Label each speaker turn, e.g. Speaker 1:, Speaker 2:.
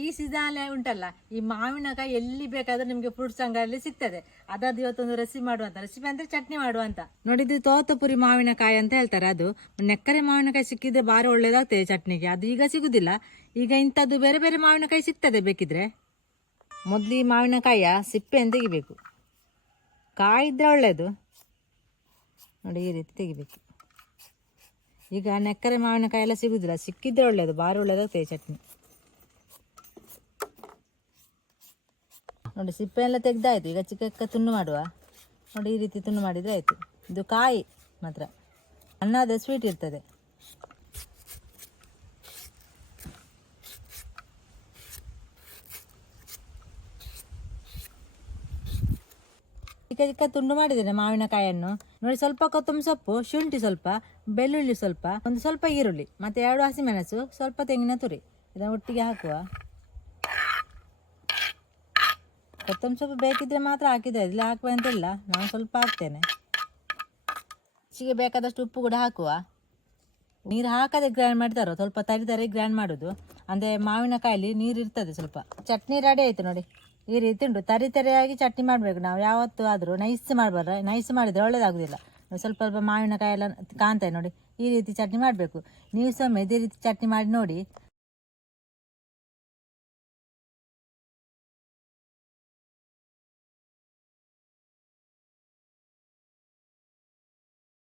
Speaker 1: ಈ ಸೀಸನ್ ಉಂಟಲ್ಲ, ಈ ಮಾವಿನಕಾಯಿ ಎಲ್ಲಿ ಬೇಕಾದ್ರೂ ನಿಮಗೆ ಫ್ರೂಟ್ಸ್ ಅಂಗಡಿಯಲ್ಲಿ ಸಿಗ್ತದೆ. ಅದಾದ ಇವತ್ತೊಂದು ರೆಸಿಪಿ ಮಾಡುವಂತ ರೆಸಿಪಿ ಅಂದ್ರೆ ಚಟ್ನಿ ಮಾಡುವಂತ. ನೋಡಿದ್ದು ತೋತಪುರಿ ಮಾವಿನಕಾಯಿ ಅಂತ ಹೇಳ್ತಾರೆ ಅದು. ನೆಕ್ಕರೆ ಮಾವಿನಕಾಯಿ ಸಿಕ್ಕಿದ್ರೆ ಬಾರಿ ಒಳ್ಳೇದಾಗ್ತದೆ ಚಟ್ನಿಗೆ. ಅದು ಈಗ ಸಿಗುದಿಲ್ಲ. ಈಗ ಇಂಥದ್ದು ಬೇರೆ ಬೇರೆ ಮಾವಿನಕಾಯಿ ಸಿಗ್ತದೆ ಬೇಕಿದ್ರೆ. ಮೊದಲು ಈ ಮಾವಿನಕಾಯಿಯ ಸಿಪ್ಪೆಯನ್ನು ತೆಗಿಬೇಕು. ಕಾಯಿ ಒಳ್ಳೆಯದು ನೋಡಿ, ಈ ರೀತಿ ತೆಗಿಬೇಕು. ಈಗ ನೆಕ್ಕರೆ ಮಾವಿನಕಾಯಿ ಎಲ್ಲ ಸಿಗುದಿಲ್ಲ. ಸಿಕ್ಕಿದ್ರೆ ಒಳ್ಳೆಯದು ಭಾರಿ ಒಳ್ಳೇದಾಗ್ತದೆ ಚಟ್ನಿ. ನೋಡಿ ಸಿಪ್ಪೆ ಎಲ್ಲ ತೆಗ್ದಾಯ್ತು. ಈಗ ಚಿಕ್ಕ ಚಿಕ್ಕ ತುಂಡು ಮಾಡುವ. ನೋಡಿ ಈ ರೀತಿ ತುಂಡು ಮಾಡಿದರೆ ಆಯಿತು. ಇದು ಕಾಯಿ ಮಾತ್ರ. ಅನ್ನದ ಸ್ವೀಟ್ ಇರ್ತದೆ. ಚಿಕ್ಕ ಚಿಕ್ಕ ತುಂಡು ಮಾಡಿದ್ದೇನೆ ಮಾವಿನಕಾಯನ್ನು ನೋಡಿ ಸ್ವಲ್ಪ ಕೊತ್ತಂಬರಿ ಸೊಪ್ಪು, ಶುಂಠಿ ಸ್ವಲ್ಪ, ಬೆಳ್ಳುಳ್ಳಿ ಸ್ವಲ್ಪ, ಒಂದು ಸ್ವಲ್ಪ ಈರುಳ್ಳಿ, ಮತ್ತೆ ಎರಡು ಹಸಿಮೆಣಸು, ಸ್ವಲ್ಪ ತೆಂಗಿನ ತುರಿ. ಇದನ್ನು ಒಟ್ಟಿಗೆ ಹಾಕುವ. ಕೊತ್ತಂಬರಿ ಸೊಪ್ಪು ಬೇಕಿದ್ರೆ ಮಾತ್ರ ಹಾಕಿದೆ. ಇಲ್ಲ ಹಾಕುವ ಅಂತಿಲ್ಲ ನಾನು ಸ್ವಲ್ಪ ಹಾಕ್ತೇನೆ. ಹೆಚ್ಚಿಗೆ ಬೇಕಾದಷ್ಟು ಉಪ್ಪು ಕೂಡ ಹಾಕುವ. ನೀರು ಹಾಕದೆ ಗ್ರೈಂಡ್ ಮಾಡ್ತಾರೋ? ಸ್ವಲ್ಪ ತರಿ ತರಿ ಗ್ರೈಂಡ್ ಮಾಡೋದು. ಅಂದರೆ ಮಾವಿನಕಾಯಲ್ಲಿ ನೀರು ಇರ್ತದೆ ಸ್ವಲ್ಪ. ಚಟ್ನಿ ರೆಡಿ ಆಯಿತು ನೋಡಿ. ಈ ರೀತಿ ಉಂಟು ತರಿ ತರಿಯಾಗಿ ಚಟ್ನಿ ಮಾಡಬೇಕು ನಾವು. ಯಾವತ್ತೂ ಆದರೂ ನೈಸ್ ಮಾಡಬಾರ್ದು? ನೈಸ್ ಮಾಡಿದರೆ ಒಳ್ಳೇದಾಗೋದಿಲ್ಲ. ಸ್ವಲ್ಪ ಸ್ವಲ್ಪ ಮಾವಿನಕಾಯಿ ಎಲ್ಲ ನೋಡಿ. ಈ ರೀತಿ ಚಟ್ನಿ ಮಾಡಬೇಕು. ನೀವು ಸಹ ಇದೇ ರೀತಿ ಚಟ್ನಿ ಮಾಡಿ ನೋಡಿ.